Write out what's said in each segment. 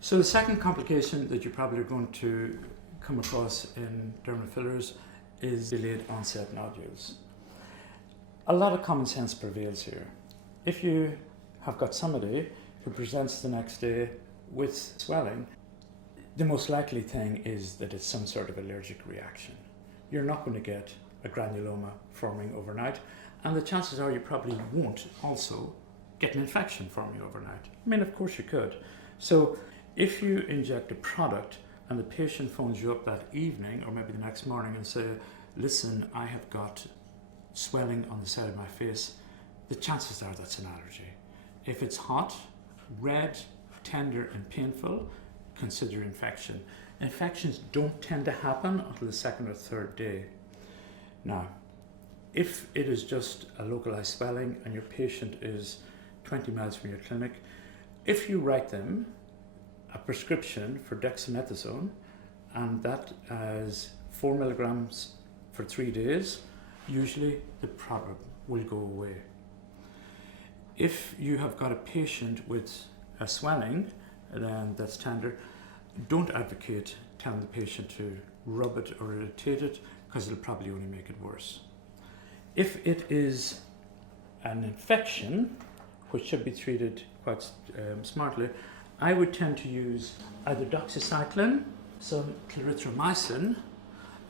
So the second complication that you're probably going to come across in dermal fillers is delayed onset nodules. A lot of common sense prevails here. If you have got somebody who presents the next day with swelling, the most likely thing is that it's some sort of allergic reaction. You're not going to get a granuloma forming overnight, and the chances are you probably won't also get an infection forming overnight. I mean, of course you could. So if you inject a product and the patient phones you up that evening or maybe the next morning and say, listen, I have got swelling on the side of my face, the chances are that's an allergy. If it's hot, red, tender and painful, consider infection. Infections don't tend to happen until the second or third day. Now, if it is just a localized swelling and your patient is 20 miles from your clinic, if you write them a prescription for dexamethasone, and that is 4 milligrams for 3 days, usually the problem will go away. If you have got a patient with a swelling that's tender, don't advocate telling the patient to rub it or irritate it, because it'll probably only make it worse. If it is an infection, which should be treated quite smartly, I would tend to use either doxycycline, some clarithromycin,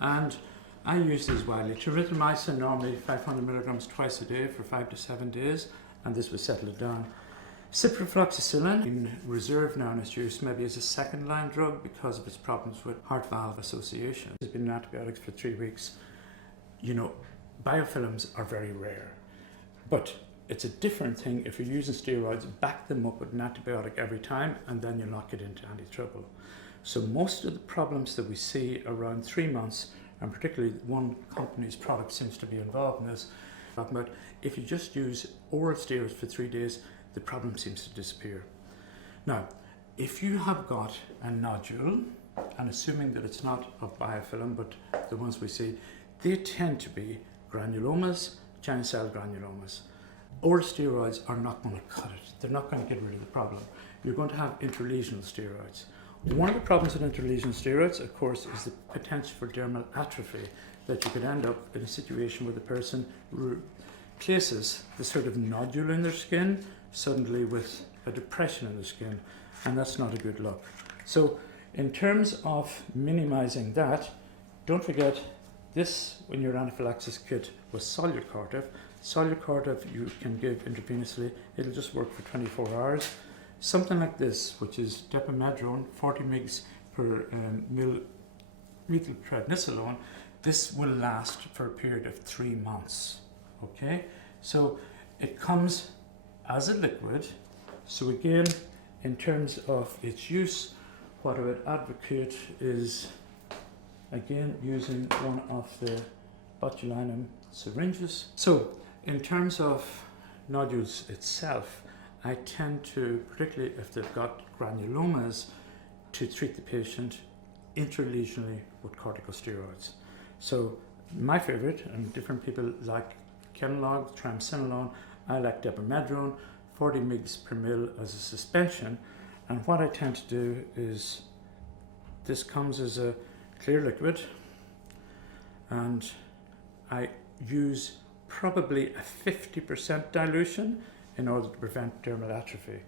and I use these widely. Clarithromycin normally 500 milligrams twice a day for 5 to 7 days, and this will settle it down. Ciprofloxacin in reserve now in its use maybe as a second line drug because of its problems with heart valve association. It's been on antibiotics for 3 weeks. You know, biofilms are very rare, but it's a different thing if you're using steroids, back them up with an antibiotic every time, and then you'll not get into any trouble. So most of the problems that we see around 3 months, and particularly one company's product seems to be involved in this, talking about if you just use oral steroids for 3 days, the problem seems to disappear. Now, if you have got a nodule, and assuming that it's not of biofilm, but the ones we see, they tend to be granulomas, giant cell granulomas. Oral steroids are not going to cut it. They're not going to get rid of the problem. You're going to have intralesional steroids. One of the problems with intralesional steroids, of course, is the potential for dermal atrophy, that you could end up in a situation where the person replaces the sort of nodule in their skin suddenly with a depression in the skin, and that's not a good look. So in terms of minimizing that, don't forget this, when your anaphylaxis kit was Solucortiv. Solucortiv you can give intravenously, it'll just work for 24 hours. Something like this, which is depamedrone, 40 mg per mil methylprednisolone, this will last for a period of 3 months. Okay, so it comes as a liquid. So again, in terms of its use, what I would advocate is again using one of the botulinum syringes. So in terms of nodules itself, I tend to, particularly if they've got granulomas, to treat the patient intralesionally with corticosteroids. So my favorite, and different people like Kenalog, triamcinolone, I like depamedrone, 40 mg per mil as a suspension. And what I tend to do is, this comes as a clear liquid, and I use probably a 50% dilution in order to prevent dermal atrophy.